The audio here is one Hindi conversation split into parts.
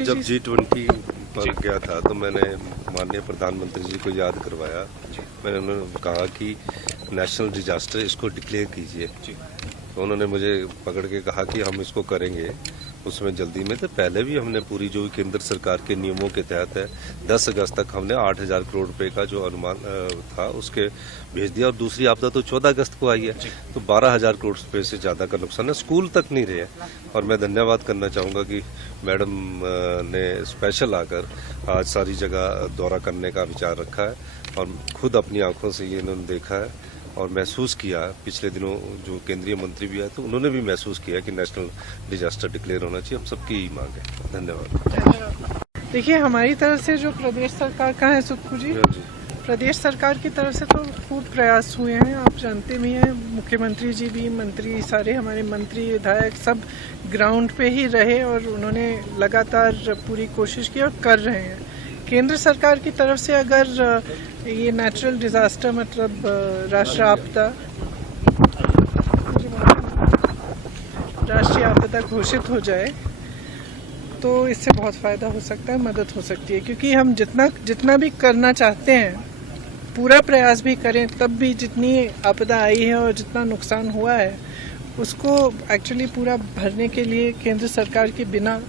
जब G20 पर गया था तो मैंने माननीय प्रधानमंत्री जी को याद करवाया। मैंने उन्होंने कहा कि नेशनल डिजास्टर इसको डिक्लेयर कीजिए। तो उन्होंने मुझे पकड़ के कहा कि हम इसको करेंगे उसमें जल्दी में। तो पहले भी हमने पूरी जो केंद्र सरकार के नियमों के तहत है 10 अगस्त तक हमने 8,000 करोड़ रुपए का जो अनुमान था उसके भेज दिया। और दूसरी आपदा तो 14 अगस्त को आई है, तो 12,000 करोड़ रुपए से ज्यादा का नुकसान है। स्कूल तक नहीं रहे। और मैं धन्यवाद करना चाहूंगा कि मैडम ने स्पेशल आकर आज सारी जगह दौरा करने का विचार रखा है और खुद अपनी आंखों से ये इन्होंने देखा है और महसूस किया। पिछले दिनों जो केंद्रीय मंत्री भी आए तो उन्होंने भी महसूस किया कि नेशनल डिजास्टर डिक्लेयर होना चाहिए। हम सबकी ही मांग है। धन्यवाद। देखिए, हमारी तरफ से जो प्रदेश सरकार का है सुक्खू जी, प्रदेश सरकार की तरफ से तो खूब प्रयास हुए हैं। आप जानते भी हैं, मुख्यमंत्री जी भी, मंत्री सारे हमारे मंत्री विधायक सब ग्राउंड पे ही रहे और उन्होंने लगातार पूरी कोशिश की और कर रहे हैं। केंद्र सरकार की तरफ से अगर ये नेचुरल डिजास्टर मतलब राष्ट्रीय आपदा घोषित हो जाए तो इससे बहुत फ़ायदा हो सकता है, मदद हो सकती है। क्योंकि हम जितना भी करना चाहते हैं, पूरा प्रयास भी करें, तब भी जितनी आपदा आई है और जितना नुकसान हुआ है उसको एक्चुअली पूरा भरने के लिए केंद्र सरकार के बिना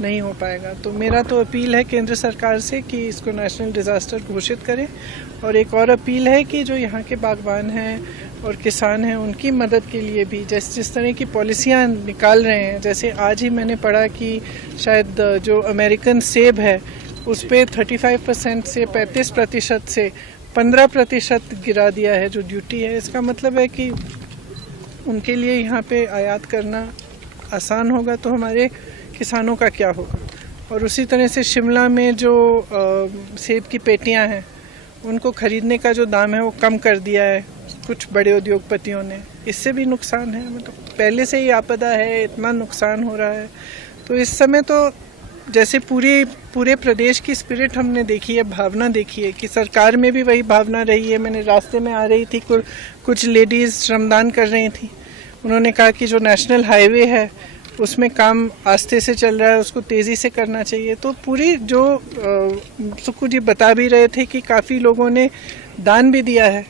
नहीं हो पाएगा। तो मेरा तो अपील है केंद्र सरकार से कि इसको नेशनल डिजास्टर घोषित करें। और एक और अपील है कि जो यहाँ के बागबान हैं और किसान हैं उनकी मदद के लिए भी जिस तरह की पॉलिसियाँ निकाल रहे हैं, जैसे आज ही मैंने पढ़ा कि शायद जो अमेरिकन सेब है उस पर 35% से 35% से 15% गिरा दिया है जो ड्यूटी है। इसका मतलब है कि उनके लिए यहाँ पे आयात करना आसान होगा, तो हमारे किसानों का क्या होगा। और उसी तरह से शिमला में जो सेब की पेटियां हैं उनको खरीदने का जो दाम है वो कम कर दिया है कुछ बड़े उद्योगपतियों ने। इससे भी नुकसान है, मतलब पहले से ही आपदा है, इतना नुकसान हो रहा है। तो इस समय तो जैसे पूरे प्रदेश की स्पिरिट हमने देखी है, भावना देखी है कि सरकार में भी वही भावना रही है। मैंने रास्ते में आ रही थी, कुछ लेडीज़ श्रमदान कर रही थी। उन्होंने कहा कि जो नेशनल हाईवे है उसमें काम आस्ते से चल रहा है, उसको तेज़ी से करना चाहिए। तो पूरी जो सुक्खू जी बता भी रहे थे कि काफ़ी लोगों ने दान भी दिया है।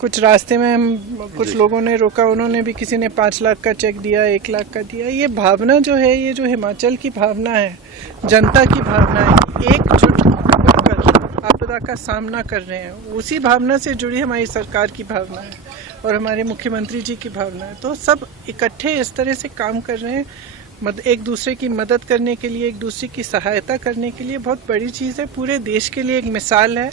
कुछ रास्ते में कुछ लोगों ने रोका, उन्होंने भी, किसी ने 5 लाख का चेक दिया, 1 लाख का दिया। ये भावना जो है, ये जो हिमाचल की भावना है, जनता की भावना है, एकजुट होकर आपदा का सामना कर रहे हैं, उसी भावना से जुड़ी हमारी सरकार की भावना है और हमारे मुख्यमंत्री जी की भावना है। तो सब इकट्ठे इस तरह से काम कर रहे हैं, एक दूसरे की मदद करने के लिए, एक दूसरे की सहायता करने के लिए। बहुत बड़ी चीज़ है, पूरे देश के लिए एक मिसाल है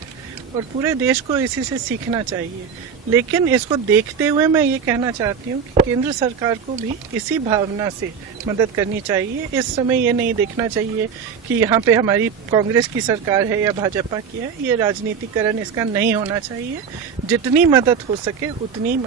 और पूरे देश को इसी से सीखना चाहिए। लेकिन इसको देखते हुए मैं ये कहना चाहती हूँ कि केंद्र सरकार को भी इसी भावना से मदद करनी चाहिए। इस समय ये नहीं देखना चाहिए कि यहाँ पे हमारी कांग्रेस की सरकार है या भाजपा की है। ये राजनीतिकरण इसका नहीं होना चाहिए। जितनी मदद हो सके उतनी मदद